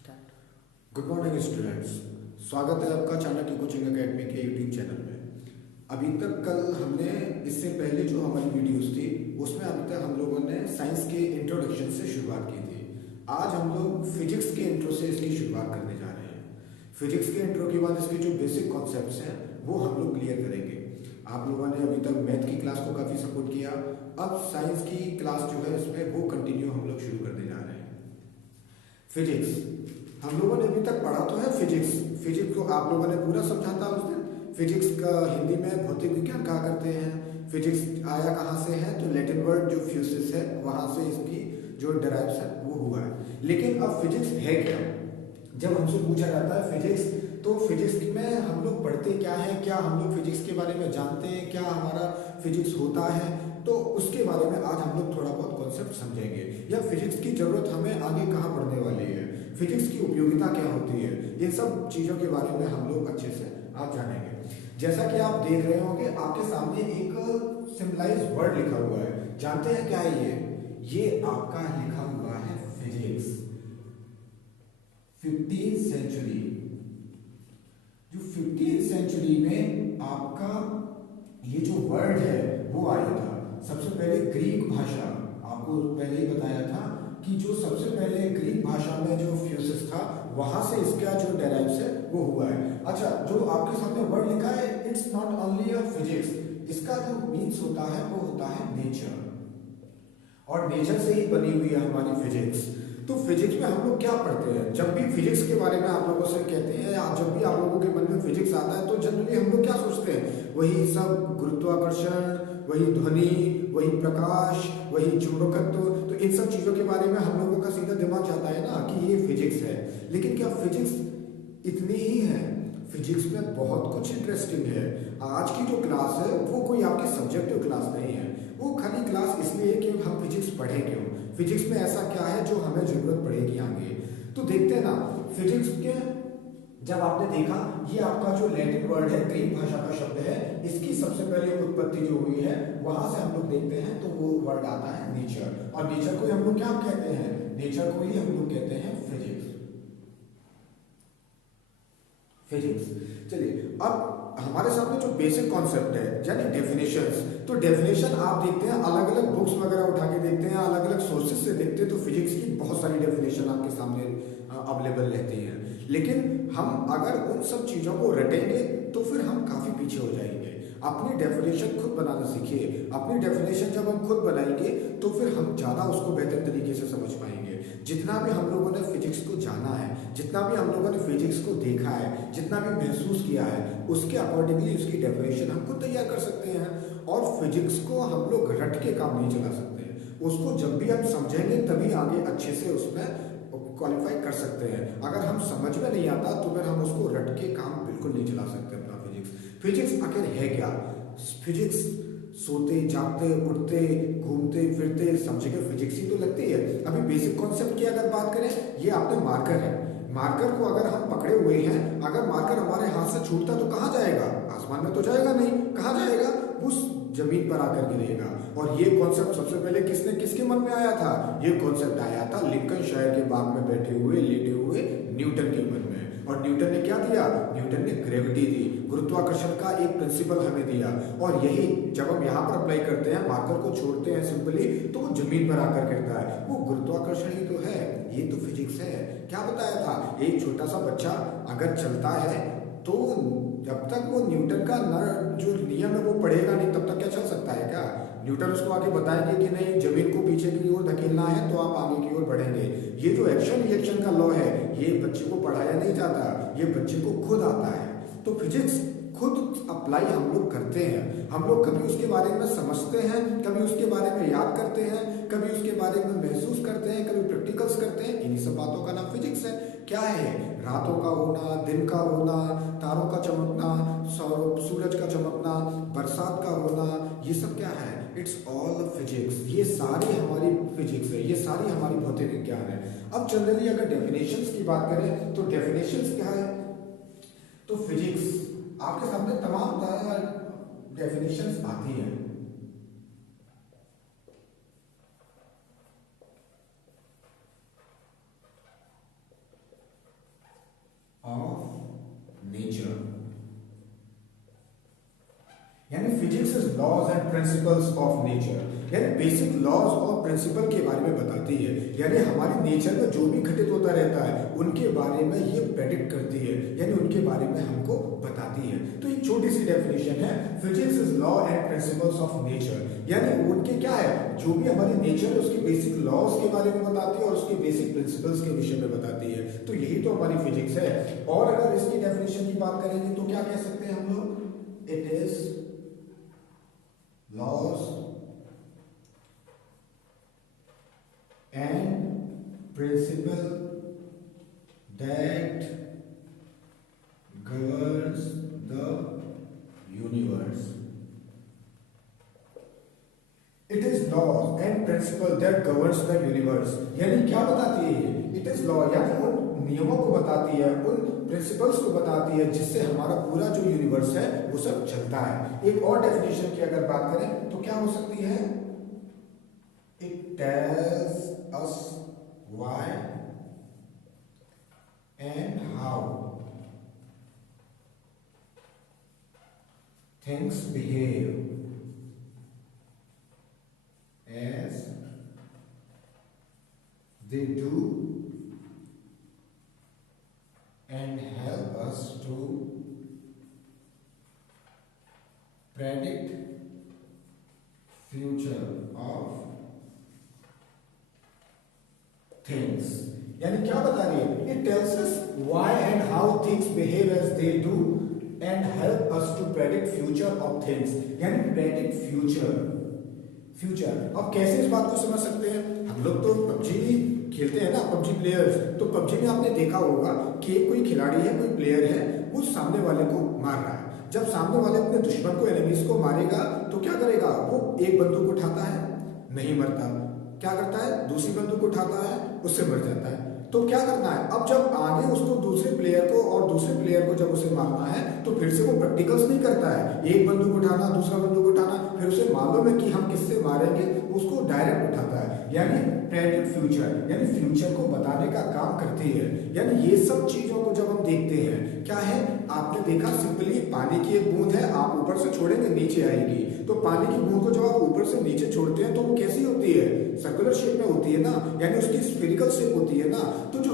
Start. Good morning students. स्वागत है आपका चाणक्य कोचिंग एकेडमी के यूट्यूब चैनल में। अभी तक कल हमने इससे पहले जो हमारी वीडियोस थी उसमें अभी तक हम लोगों ने साइंस के इंट्रोडक्शन से शुरुआत की थी। आज हम लोग फिजिक्स के इंट्रो से इसकी शुरुआत करने जा रहे हैं। फिजिक्स के इंट्रो के बाद इसके जो बेसिक कॉन्सेप्ट्स हैं वो हम लोग क्लियर करेंगे। आप लोगों ने अभी तक मैथ की क्लास को काफ़ी सपोर्ट किया, अब साइंस की क्लास जो है इसमें वो कंटिन्यू हम लोग शुरू करने जा रहे हैं। फिजिक्स हम लोगों ने अभी तक पढ़ा तो है फिजिक्स। फिजिक्स को आप लोगों ने पूरा समझा था उस दिन। फिजिक्स का हिंदी में भौतिक विज्ञान कहा करते हैं। फिजिक्स आया कहाँ से है तो लैटिन वर्ड जो फ्यूसिस है वहाँ से इसकी जो डेराइव्स है वो हुआ है। लेकिन अब फिजिक्स है क्या? जब हमसे पूछा जाता है फिजिक्स, तो फिजिक्स में हम लोग पढ़ते क्या है, क्या हम लोग फिजिक्स के बारे में जानते हैं, क्या हमारा फिजिक्स होता है, तो उसके बारे में आज हम लोग थोड़ा बहुत कॉन्सेप्ट समझेंगे। या फिजिक्स की जरूरत हमें आगे कहाँ पढ़ने वाली है, फिजिक्स की उपयोगिता क्या होती है, इन सब चीज़ों के बारे में हम लोग अच्छे से आज जानेंगे। जैसा कि आप देख रहे होंगे आपके सामने एक सिंबलाइज वर्ड लिखा हुआ है। जानते हैं क्या है ये आपका लिखा हुआ है फिजिक्स। 15th सेंचुरी, जो 15th सेंचुरी में आपका ये जो वर्ड है वो आया था। सबसे पहले ग्रीक भाषा, आपको पहले ही बताया था कि जो सबसे पहले ग्रीक भाषा में जो फ्यूसिस था वहां से इसका जो डेराइव्स है वो हुआ है। अच्छा, जो आपके सामने वर्ड लिखा है it's not only a physics, इसका जो मीन्स होता है वो होता है नेचर, और नेचर से ही बनी हुई है हमारी फिजिक्स। तो फिजिक्स में हम लोग क्या पढ़ते हैं? जब भी फिजिक्स के बारे में आप लोगों से कहते हैं या जब भी आप लोगों के मन में फिजिक्स आता है तो जनरली हम लोग क्या सोचते हैं? वही सब गुरुत्वाकर्षण, वही ध्वनि, वही प्रकाश, वही चुंबकत्व, तो इन सब चीजों के बारे में हम लोगों का सीधा दिमाग जाता है ना कि ये फिजिक्स है। लेकिन क्या फिजिक्स इतनी ही है? फिजिक्स में बहुत कुछ इंटरेस्टिंग है। आज की जो क्लास है वो कोई आपकी सब्जेक्टिव क्लास नहीं है, वो खाली क्लास इसलिए कि हम फिजिक्स पढ़ें क्यों, फिजिक्स में ऐसा क्या है जो हमें जरूरत पड़ेगी आगे। तो देखते हैं ना फिजिक्स के, जब आपने देखा ये आपका जो लैटिन वर्ड है ग्रीक भाषा का शब्द है, इसकी सबसे पहले उत्पत्ति जो हुई है वहां से हम लोग देखते हैं तो वो वर्ड आता है नेचर। और नेचर को हम लोग क्या कहते हैं? नेचर को ही हम लोग कहते हैं फिजिक्स। फिजिक्स, चलिए अब हमारे सामने जो बेसिक कॉन्सेप्ट है यानी डेफिनेशंस, तो डेफिनेशन आप देखते हैं अलग अलग बुक्स वगैरह उठा के देखते हैं, अलग अलग सोर्सेज से देखते हैं तो फिजिक्स की बहुत सारी डेफिनेशन आपके सामने अवेलेबल रहती हैं। लेकिन हम अगर उन सब चीज़ों को रटेंगे तो फिर हम काफ़ी पीछे हो जाएंगे। अपनी डेफिनेशन खुद बनाना सीखिए। अपनी डेफिनेशन जब हम खुद बनाएंगे तो फिर हम ज़्यादा उसको बेहतर तरीके से समझ पाएंगे। जितना भी हम लोगों ने फिजिक्स को जाना है, जितना भी हम लोगों ने फिजिक्स को देखा है, जितना भी महसूस किया है, उसके अकॉर्डिंगली उसकी डेफिनेशन हम खुद तैयार कर सकते हैं। और फिजिक्स को हम लोग रट के काम नहीं चला सकते, उसको जब भी हम समझेंगे तभी आगे अच्छे से उसमें क्वालिफाई कर सकते हैं। अगर हम समझ में नहीं आता तो फिर हम उसको रट के काम बिल्कुल नहीं चला सकते अपना फिजिक्स। फिजिक्स आखिर है क्या? फिजिक्स सोते जागते उठते घूमते फिरते सब जगह फिजिक्स ही तो लगती है। अभी बेसिक कॉन्सेप्ट की अगर बात करें, ये आपने मार्कर है, मार्कर को अगर हम पकड़े हुए हैं, अगर मार्कर हमारे हाथ से छूटता तो कहाँ जाएगा? आसमान में तो जाएगा नहीं, कहाँ जाएगा? उस जमीन पर आकर गिरेगा। और ये कॉन्सेप्ट सबसे पहले किसके मन में आया था? ये कॉन्सेप्ट आया था लिंकन शहर के बाग में बैठे हुए लेटे हुए न्यूटन के मन में। और न्यूटन ने क्या दिया? न्यूटन ने ग्रेविटी दी, गुरुत्वाकर्षण का एक प्रिंसिपल हमें दिया। और यही जब हम यहाँ पर अप्लाई करते हैं, मार्कर को छोड़ते हैं सिंपली, तो वो जमीन पर आकर गिरता है। वो गुरुत्वाकर्षण ही तो है, ये तो फिजिक्स है। क्या बताया था? एक छोटा सा बच्चा अगर चलता है तो जब तक वो न्यूटन का जो नियम है वो पढ़ेगा नहीं तब तक क्या चल सकता है क्या? न्यूटन उसको आगे बताएंगे कि नहीं जमीन को पीछे की ओर धकेलना है तो आप आगे की ओर बढ़ेंगे। ये जो एक्शन रिएक्शन का लॉ है ये बच्चे को पढ़ाया नहीं जाता, ये बच्चे को खुद आता है। तो फिजिक्स खुद अप्लाई हम लोग करते हैं। हम लोग कभी उसके बारे में समझते हैं, कभी उसके बारे में याद करते हैं, कभी उसके बारे में महसूस करते हैं, कभी प्रैक्टिकल्स करते हैं। इन्हीं सब बातों का नाम फिजिक्स है। क्या है? रातों का होना, दिन का होना, तारों का चमकना, सूरज का चमकना, बरसात का होना, ये सब क्या है? It's all physics. ये सारी हमारी फिजिक्स है, ये सारी हमारी भौतिक विज्ञान है। अब जनरली अगर डेफिनेशंस की बात करें तो डेफिनेशंस क्या है? तो फिजिक्स आपके सामने तमाम डेफिनेशंस आती हैं। नेचर, यानी physics is laws and principles of nature, यानी बेसिक लॉज और प्रिंसिपल के बारे में बताती है, यानी हमारे नेचर में जो भी घटित होता रहता है उनके बारे में ये प्रेडिक्ट करती है, यानी उनके बारे में हमको बताती है। तो एक छोटी सी डेफिनेशन है, physics is law and principles of nature, यानी उनके क्या है, जो भी हमारी नेचर है उसके बेसिक लॉज के बारे में बताती है और उसके बेसिक प्रिंसिपल्स के विषय में बताती है। तो यही तो हमारी फिजिक्स है। और अगर इसकी डेफिनेशन की बात करेंगे तो क्या कह सकते हैं हम लोग, it is laws and principle that governs the universe. It is laws and principle that governs the universe, यानी क्या बताती है ये, इट इज लॉ, यानी उन नियमों को बताती है, उन प्रिंसिपल्स को बताती है जिससे हमारा पूरा जो यूनिवर्स है वो सब चलता है। एक और डेफिनेशन की अगर बात करें तो क्या हो सकती है, it tells us why and how things behave as they do and help us to predict future of things, यानी क्या बता रही है, it tells us why and how things behave as they do and help us to predict future of things, यानी predict future। अब कैसे इस बात को समझ सकते हैं, हम लोग तो पबजी खेलते हैं ना, पबजी प्लेयर्स, तो पबजी में आपने देखा होगा कि कोई खिलाड़ी है, कोई प्लेयर है, वो सामने वाले को मार रहा है। जब सामने वाले अपने दुश्मन को, एनिमीज को मारेगा तो क्या करेगा, वो एक बंदूक उठाता है, नहीं मरता, क्या करता है, दूसरी बंदूक उठाता है, उससे मर जाता है। तो क्या करना है, अब जब आगे उसको दूसरे प्लेयर को और दूसरे प्लेयर को जब उसे मारना है तो फिर से वो प्रैक्टिकल्स नहीं करता है, एक बंदूक उठाना, दूसरा बंदूक उठाना, फिर उसे मालूम है कि हम किससे मारेंगे, उसको डायरेक्ट उठाता है, यानी प्रेडिक्ट फ्यूचर, यानी फ्यूचर को बताने का काम करती है। यानी ये सब चीजों को जब हम देखते हैं, क्या है, आपने देखा सिंपली पानी की एक बूंद है, आप ऊपर से छोड़ेंगे नीचे आएगी, तो पानी की बूंद को जब आप ऊपर से नीचे छोड़ते हैं तो वो कैसी होती है, सर्कुलर शेप में होती है ना, यानी उसकी स्फेरिकल शेप होती है ना। तो जो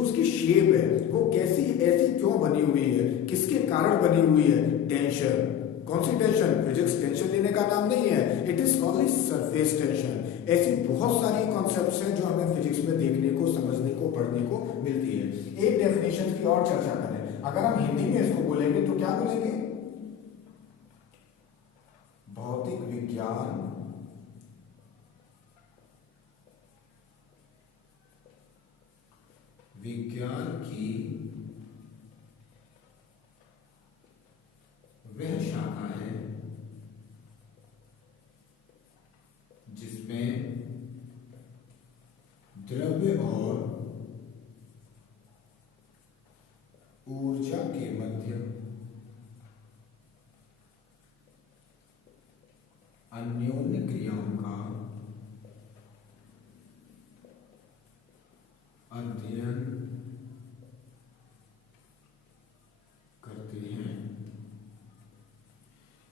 उसकी शेप है वो कैसी, ऐसी क्यों बनी हुई है, किसके कारण बनी हुई है, टेंशन। कौन सी टेंशन, फिजिक्स टेंशन लेने का नाम नहीं है, it is only surface tension. ऐसी बहुत सारी कॉन्सेप्ट्स हैं जो हमें फिजिक्स में देखने को, समझने को, पढ़ने को मिलती है। एक डेफिनेशन की और चर्चा करें, अगर हम हिंदी में इसको बोलेंगे तो क्या बोलेंगे, भौतिक विज्ञान की वह शाखा है जिसमें द्रव्य और ऊर्जा के मध्य अन्योन्य क्रियाओं का अध्ययन करते हैं।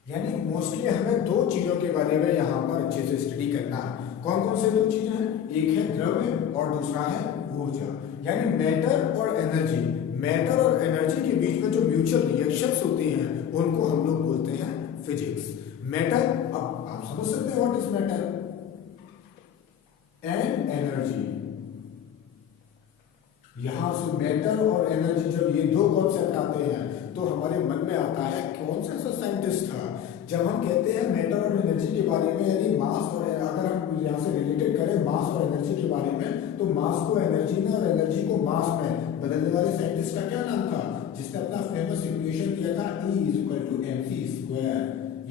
यानी मोस्टली हमें दो चीजों के बारे में यहां पर अच्छे से स्टडी करना है। कौन कौन से दो चीजें हैं, एक है द्रव्य और दूसरा है ऊर्जा, यानी मैटर और एनर्जी। मैटर और एनर्जी के बीच में जो म्यूचुअल रिएक्शंस होती हैं उनको हम लोग बोलते हैं फिजिक्स। मैटर, अब आप समझ सकते हैं what is matter and energy. यहां से मैटर और एनर्जी, जब ये दो कॉन्सेप्ट आते हैं तो हमारे मन में आता है, कौन सा ऐसा साइंटिस्ट था जब हम कहते हैं मैटर और एनर्जी के बारे में, यानी मास और, अगर हम यहाँ से रिलेटेड करें मास और एनर्जी के बारे में, तो मास को एनर्जी में और एनर्जी को मास में बदलने वाले साइंटिस्ट का क्या नाम था, जिसने अपना फेमस इक्वेशन दिया था, E=mc²।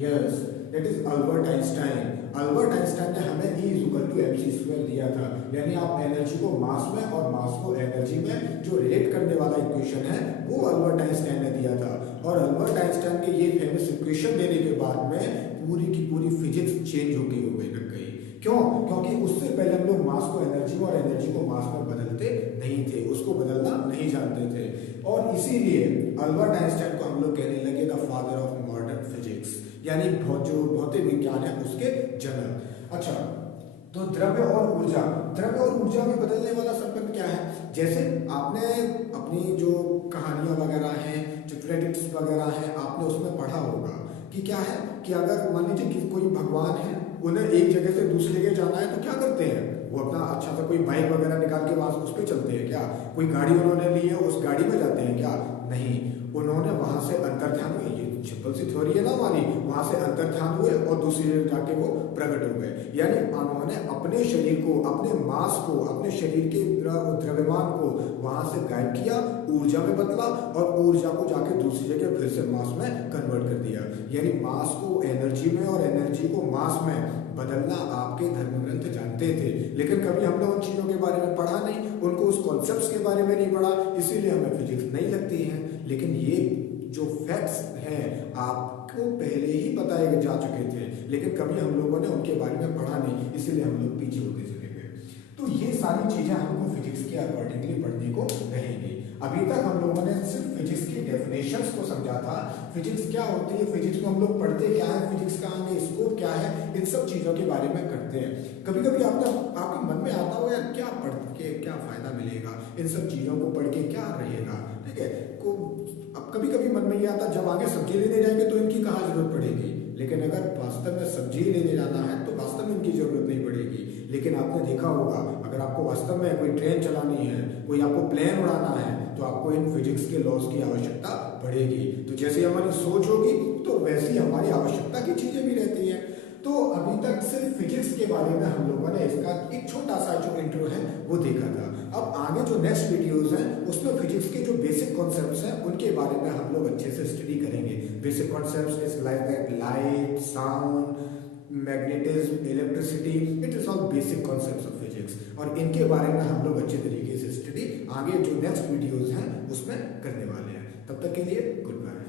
Yes, that is Albert Einstein. Albert Einstein ने हमें E=mc² दिया था, यानी आप एनर्जी को मास में और मास को एनर्जी में जो रिलेट करने वाला इक्वेशन है वो अल्बर्ट आइंस्टाइन ने दिया था। और अल्बर्ट आइंस्टाइन के ये फेमस इक्वेशन देने के बाद में पूरी की पूरी फिजिक्स चेंज होती हो गई, लग गई। क्यों? क्योंकि उससे पहले हम लोग मास को एनर्जी में और एनर्जी को मास में बदलते नहीं थे, उसको बदलना नहीं जानते थे। और इसीलिए अल्बर्ट आइंस्टाइन को हम लोग कहने लगे the father of modern physics, यानी जो भौतिक विज्ञान है उसके जनक। अच्छा, तो द्रव्य और ऊर्जा में बदलने वाला संबंध क्या है? जैसे आपने अपनी जो कहानियां वगैरह हैं, जो क्रेडिट्स वगैरह हैं, आपने उसमें पढ़ा होगा कि क्या है कि अगर मान लीजिए कि कोई भगवान है, उन्हें एक जगह से दूसरी जगह जाना है तो क्या करते हैं? वो अपना अच्छा सा कोई बाइक वगैरह निकाल के वहां उस पर चलते हैं क्या? कोई गाड़ी उन्होंने ली है, उस गाड़ी में जाते हैं क्या? नहीं, उन्होंने वहां से अंतर्ध्यान हुए, ये सिंपल सी थ्योरी है ना हमारी, वहां से अंतर्ध्यान हुए और दूसरी जगह जाके वो प्रकट हो गए। यानी उन्होंने अपने शरीर को, अपने मास को, अपने शरीर के द्रव्यमान को वहां से गायब किया, ऊर्जा में बदला और ऊर्जा को जाके दूसरी जगह फिर से मास में कन्वर्ट कर दिया। यानी मास को एनर्जी में और एनर्जी को मास में बदलना आपके धर्म ग्रंथ जानते थे, लेकिन कभी हमने उन चीजों के बारे में पढ़ा नहीं, उनको उस कॉन्सेप्ट्स के बारे में नहीं पढ़ा, इसीलिए हमें फिजिक्स नहीं लगती है। लेकिन ये जो फैक्ट्स हैं आपको पहले ही बताए जा चुके थे, लेकिन कभी हम लोगों ने उनके बारे में पढ़ा नहीं, इसीलिए हम लोग पीछे होते चले गए। तो ये सारी चीजें हमको फिजिक्स के अकॉर्डिंगली पढ़ने को रहेंगी। अभी तक हम लोगों ने सिर्फ फिजिक्स की डेफिनेशंस को समझा था, फिजिक्स क्या होती है, फिजिक्स में हम लोग पढ़ते क्या है, फिजिक्स का आगे स्कोप क्या है, इन सब चीजों के बारे में करते हैं। कभी कभी आपके मन में आता होगा यार क्या पढ़ के क्या फायदा मिलेगा, इन सब चीजों को पढ़ के क्या रहेगा, ठीक है। अब कभी कभी मन में ये आता जब आगे सब्जी लेने जाएंगे तो इनकी कहाँ जरूरत पड़ेगी, लेकिन अगर वास्तव में सब्जी लेने जाना है तो वास्तव में इनकी जरूरत नहीं पड़ेगी। लेकिन आपने देखा होगा अगर आपको वास्तव में कोई ट्रेन चलानी है, कोई आपको प्लेन उड़ाना है, तो आपको इन फिजिक्स के लॉज की आवश्यकता पड़ेगी। तो जैसे हमारी सोच होगी तो वैसी हमारी आवश्यकता की चीजें भी रहती हैं। तो अभी तक सिर्फ फिजिक्स के बारे में हम लोगों ने इसका एक छोटा सा जो इंट्रो है वो देखा था। अब आगे जो नेक्स्ट वीडियोस हैं उसमें फिजिक्स के जो बेसिक कॉन्सेप्ट्स हैं उनके बारे में हम लोग अच्छे से स्टडी करेंगे। Basic concepts is like that light, sound, magnetism, electricity, it is all basic concepts of physics, और इनके बारे में हम लोग अच्छे तरीके से स्टडी आगे जो नेक्स्ट वीडियोस हैं उसमें करने वाले हैं। तब तक के लिए गुड बाय।